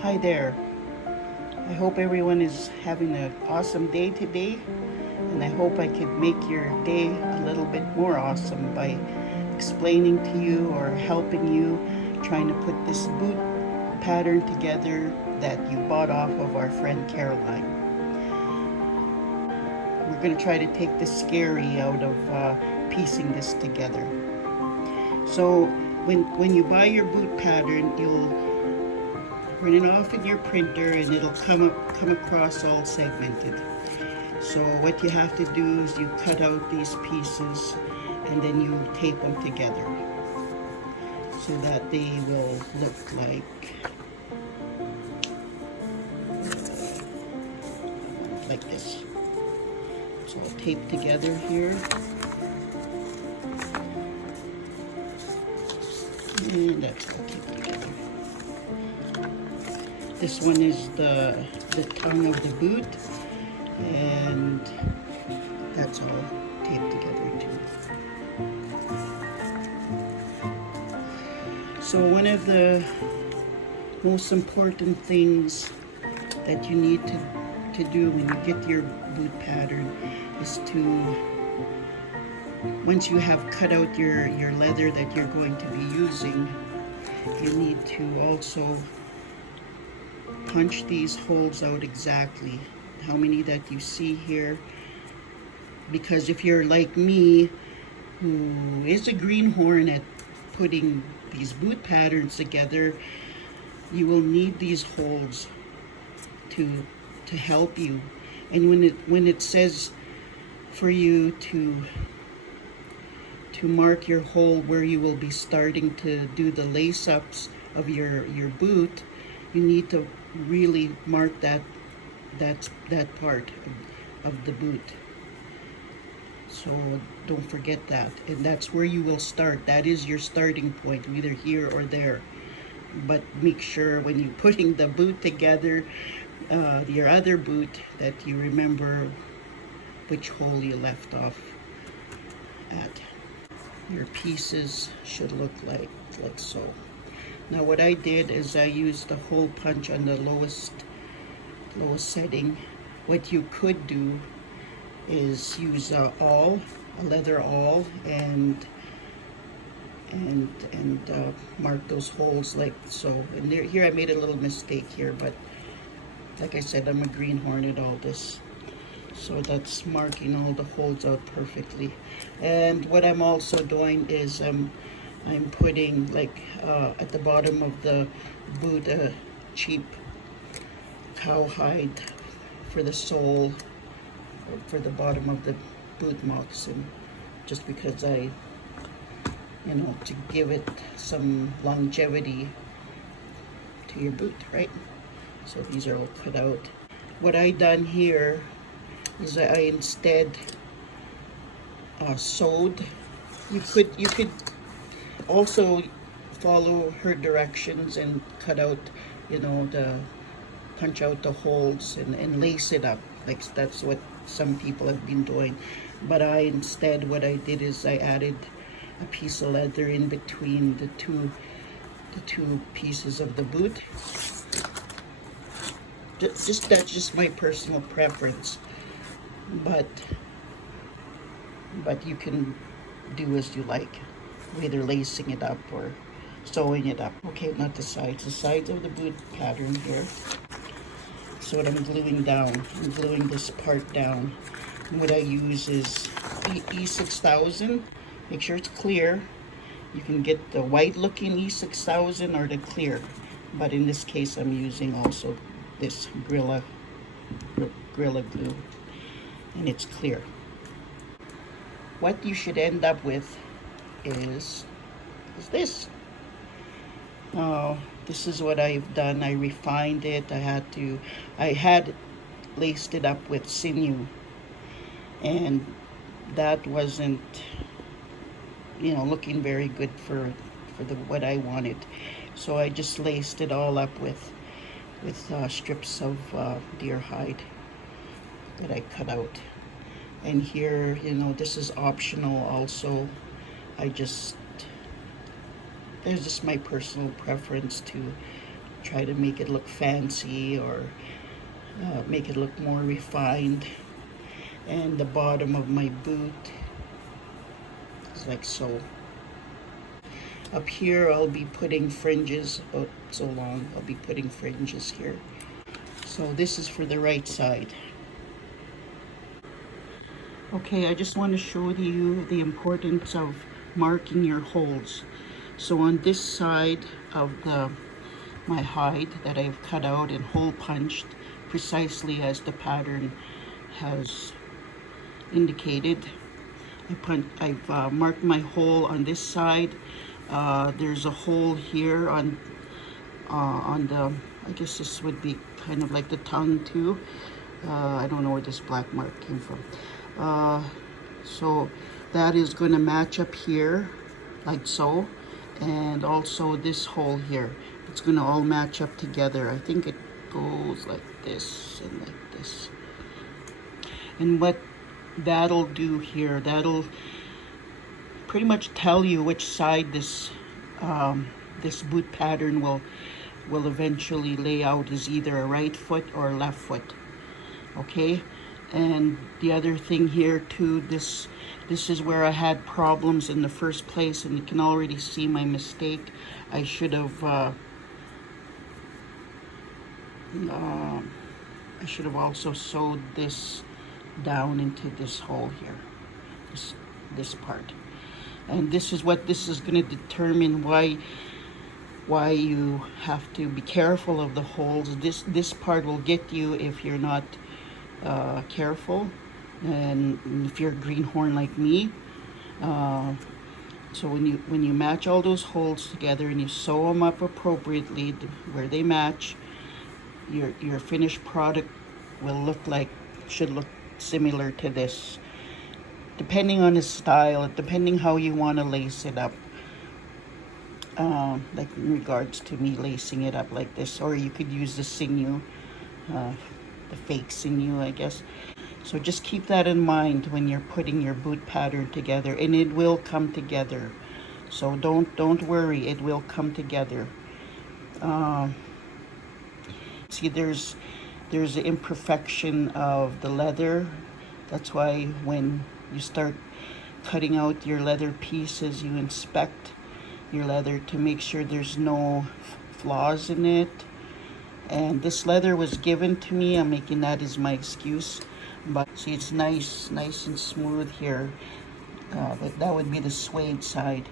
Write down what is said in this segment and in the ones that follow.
Hi there. I hope everyone is having an awesome day today, and I hope I could make your day a little bit more awesome by explaining to you or helping you trying to put this boot pattern together that you bought off of our friend Caroline. We're going to try to take the scary out of piecing this together. So when you buy your boot pattern, you'll print it off in your printer and it'll come across all segmented. So what you have to do is you cut out these pieces and then you tape them together so that they will look like this. So I'll tape together here, and that's all taped together. This one is the tongue of the boot, and that's all taped together too. So one of the most important things that you need to do when you get your boot pattern is to, once you have cut out your leather that you're going to be using, you need to also punch these holes out exactly how many that you see here, because if you're like me, who is a greenhorn at putting these boot patterns together, you will need these holes to help you. And when it says for you to mark your hole where you will be starting to do the lace ups of your boot, you need to really mark that part of the boot. So don't forget that, and that's where you will start. That is your starting point, either here or there. But make sure when you're putting the boot together, your other boot, that you remember which hole you left off at. Your pieces should look like so. Now what I did is I used the hole punch on the lowest setting. What you could do is use a leather awl, and mark those holes like so. And here I made a little mistake here, but like I said, I'm a greenhorn at all this. So that's marking all the holes out perfectly. And what I'm also doing is I'm putting at the bottom of the boot a cheap cowhide for the sole, or for the bottom of the boot moccasin, just because to give it some longevity to your boot, right? So these are all cut out. What I done here is I instead sewed. You could also follow her directions and cut out, punch out the holes and lace it up. Like that's what some people have been doing. But what I did is I added a piece of leather in between the two pieces of the boot. That's just my personal preference, but you can do as you like, either lacing it up or sewing it up. Okay, not the sides of the boot pattern here. So what I'm gluing down, I'm gluing this part down. And what I use is E6000. Make sure it's clear. You can get the white looking E6000 or the clear, but in this case I'm using also this Gorilla glue, and it's clear. What you should end up with is this. This is what I've done. I refined it. I had laced it up with sinew, and that wasn't looking very good for what I wanted. So I just laced it all up with strips of deer hide that I cut out. And here, this is optional also. There's just my personal preference to try to make it look fancy or make it look more refined. And the bottom of my boot is like so. Up here I'll be putting fringes. Oh, so long. I'll be putting fringes here. So this is for the right side. Okay, I just want to show you the importance of marking your holes. So on this side of my hide that I've cut out and hole punched precisely as the pattern has indicated, I've marked my hole on this side. There's a hole here on the, I guess this would be kind of like the tongue too. I don't know where this black mark came from. So that is going to match up here like so, and also this hole here. It's going to all match up together. I think it goes like this and like this. And what that'll do here, that'll pretty much tell you which side this this boot pattern will eventually lay out as either a right foot or a left foot. Okay, and the other thing here too, this is where I had problems in the first place, and you can already see my mistake. I should have also sewed this down into this hole here, this part. And this is what this is going to determine why you have to be careful of the holes. This part will get you if you're not careful, and if you're a greenhorn like me. So when you match all those holes together and you sew them up appropriately where they match, your finished product will should look similar to this, depending on the style, depending how you want to lace it up. Like in regards to me lacing it up like this, or you could use the sinew, the fake sinew, I guess. So just keep that in mind when you're putting your boot pattern together, and it will come together. So don't worry, it will come together. See, there's the imperfection of the leather. That's why when you start cutting out your leather pieces, you inspect your leather to make sure there's no flaws in it. And this leather was given to me. I'm making that as my excuse. But see, it's nice and smooth here. That would be the suede side.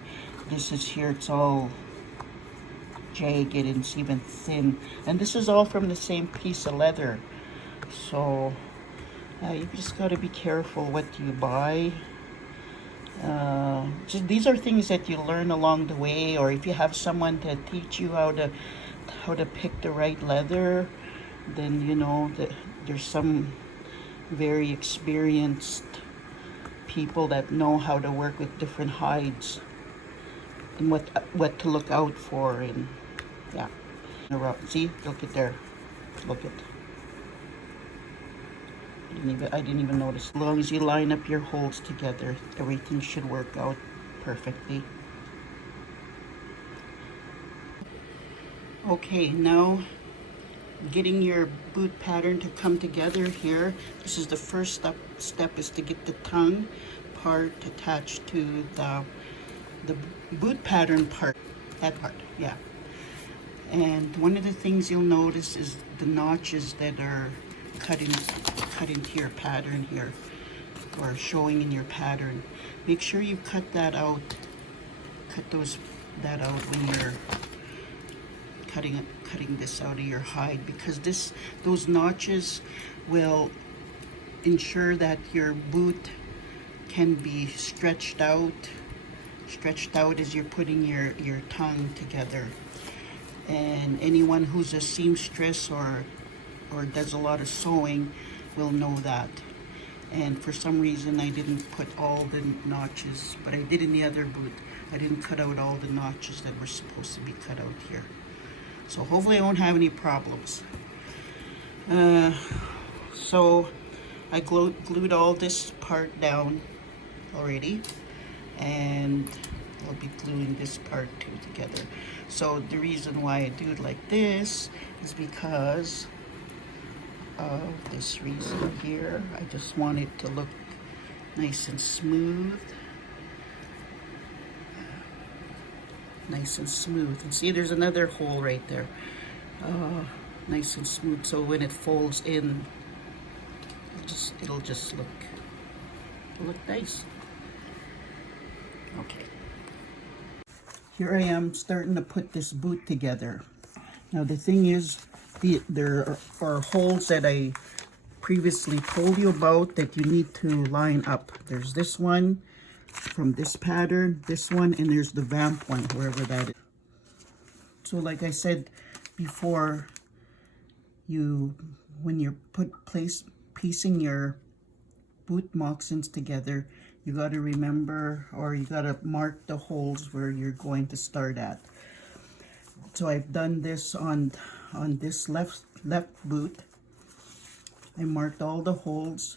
This is here, it's all jagged and it's even thin. And this is all from the same piece of leather. So you just got to be careful what you buy. These are things that you learn along the way, or if you have someone to teach you how to pick the right leather, then you know that there's some very experienced people that know how to work with different hides and what to look out for. And yeah, see, look at there, look at. I didn't even notice. As long as you line up your holes together, everything should work out perfectly. Okay, now getting your boot pattern to come together here. This is the first step is to get the tongue part attached to the boot pattern part. That part, yeah. And one of the things you'll notice is the notches that are cut into your pattern here, or showing in your pattern. Make sure you cut that out. Cut that out when you're cutting this out of your hide, because those notches will ensure that your boot can be stretched out as you're putting your tongue together. And anyone who's a seamstress or does a lot of sewing will know that. And for some reason I didn't put all the notches, but I did in the other boot. I didn't cut out all the notches that were supposed to be cut out here. So hopefully I won't have any problems. So I glued all this part down already, and I'll will be gluing this part too together. So the reason why I do it like this is because of this reason here. I just want it to look nice and smooth. Nice and smooth. And see, there's another hole right there. Nice and smooth, so when it folds in, it'll just look nice. Okay. Here I am starting to put this boot together. Now the thing is, there are holes that I previously told you about that you need to line up. There's this one from this pattern, this one, and there's the vamp one, wherever that is. So like I said before, when you're piecing your boot moccasins together, you got to remember, or you got to mark the holes where you're going to start at. So I've done this on this left boot. I marked all the holes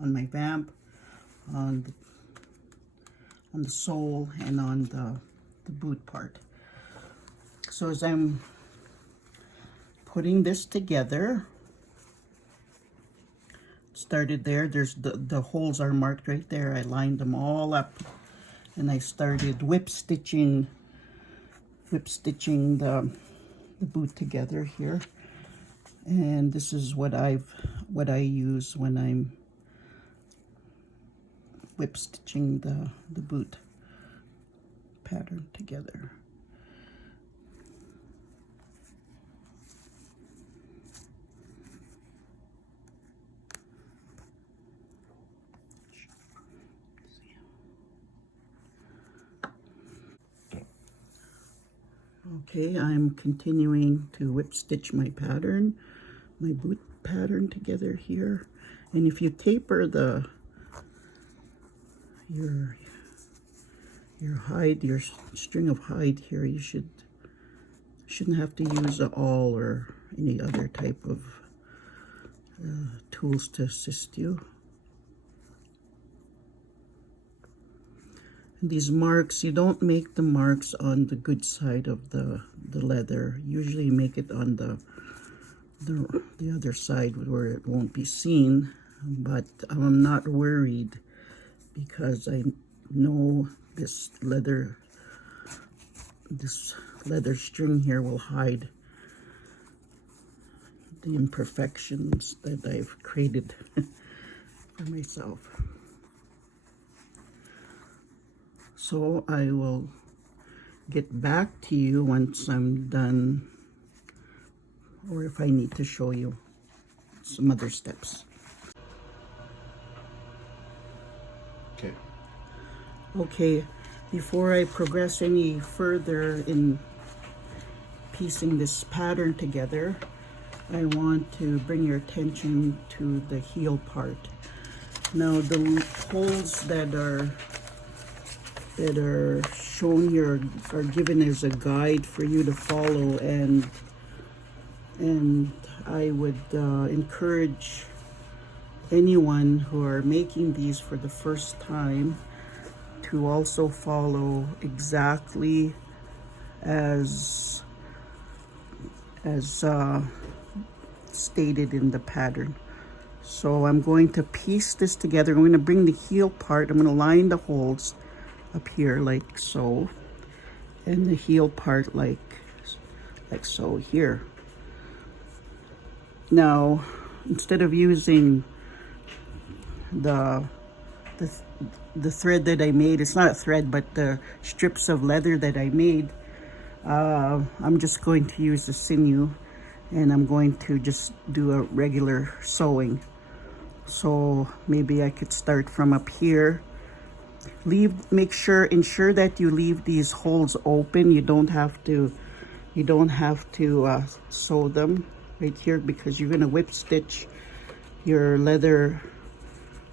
on my vamp, on the sole, and on the boot part. So as I'm putting this together, started there, there's the holes are marked right there. I lined them all up, and I started whip stitching the boot together here. And this is what I use when I'm whip stitching the boot pattern together. Okay, I'm continuing to whip stitch my boot pattern together here. And if you taper your hide, your string of hide here, you shouldn't have to use a awl or any other type of tools to assist you. These marks, you don't make the marks on the good side of the leather. Usually you make it on the other side where it won't be seen, but I'm not worried because I know this leather string here will hide the imperfections that I've created for myself. So I will get back to you once I'm done, or if I need to show you some other steps. Okay, before I progress any further in piecing this pattern together, I want to bring your attention to the heel part. Now the holes that are shown here are given as a guide for you to follow, and I would encourage anyone who are making these for the first time to also follow exactly as stated in the pattern. So I'm going to piece this together. I'm going to bring the heel part, I'm going to line the holes up here like so, and the heel part like so here. Now, instead of using the thread that I made, it's not a thread, but the strips of leather that I made, I'm just going to use the sinew, and I'm going to just do a regular sewing. So maybe I could start from up here. Ensure that you leave these holes open. You don't have to sew them right here, because you're going to whip stitch your leather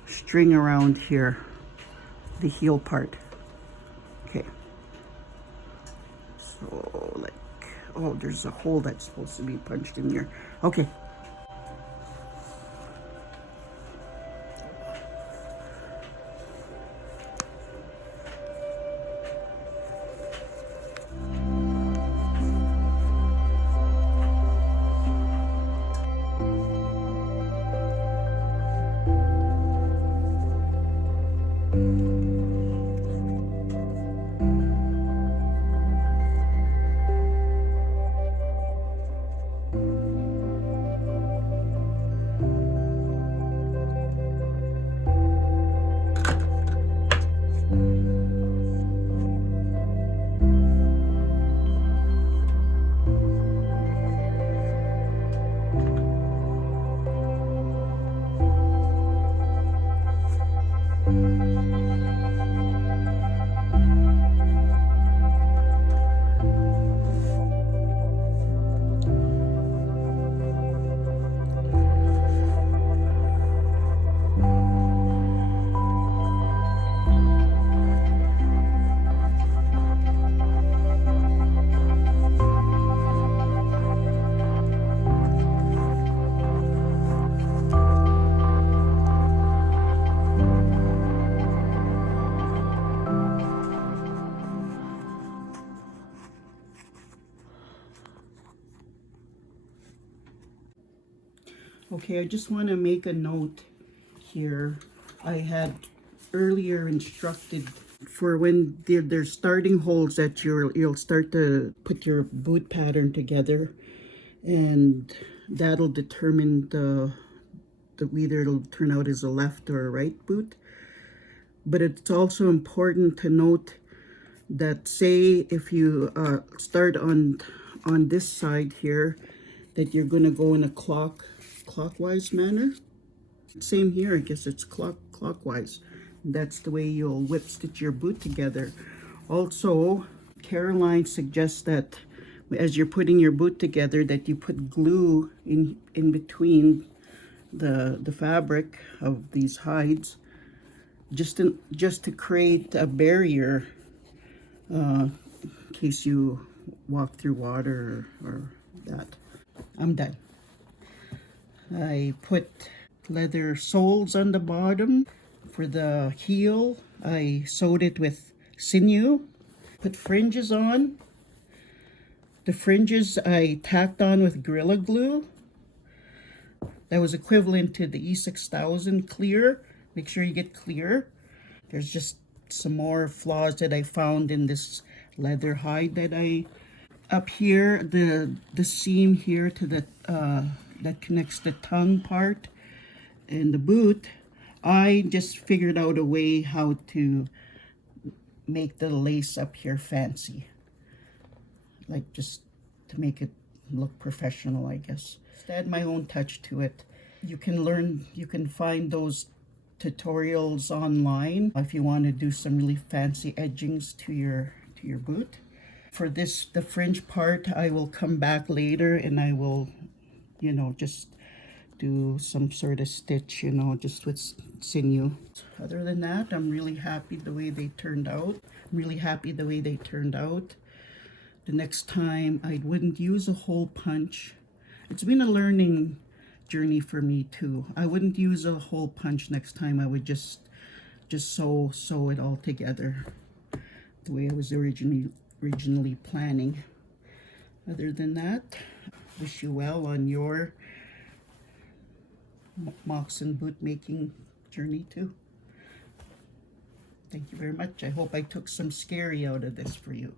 string around here, the heel part. Okay, so like, oh, there's a hole that's supposed to be punched in here. Okay, Okay, I just want to make a note here. I had earlier instructed for when there's starting holes that you'll start to put your boot pattern together, and that'll determine the whether it'll turn out as a left or a right boot. But it's also important to note that, say if you start on this side here, that you're going to go in a clockwise manner. Same here, I guess it's clockwise. That's the way you'll whip stitch your boot together. Also, Caroline suggests that as you're putting your boot together, that you put glue in between the fabric of these hides, just to create a barrier in case you walk through water or that. I'm done. I put leather soles on the bottom. For the heel, I sewed it with sinew. Put fringes on. The fringes I tacked on with Gorilla Glue. That was equivalent to the E6000 clear. Make sure you get clear. There's just some more flaws that I found in this leather hide that up here, the seam here to the that connects the tongue part and the boot. I just figured out a way how to make the lace up here fancy, like just to make it look professional, I guess. Just add my own touch to it. You can find those tutorials online if you want to do some really fancy edgings to your boot. For this, the fringe part, I will come back later and I will, just do some sort of stitch, just with sinew. Other than that, I'm really happy the way they turned out. The next time I wouldn't use a hole punch. It's been a learning journey for me too. I wouldn't use a hole punch next time. I would just sew it all together the way I was originally planning. Other than that, wish you well on your moccasin boot making journey too. Thank you very much. I hope I took some scary out of this for you.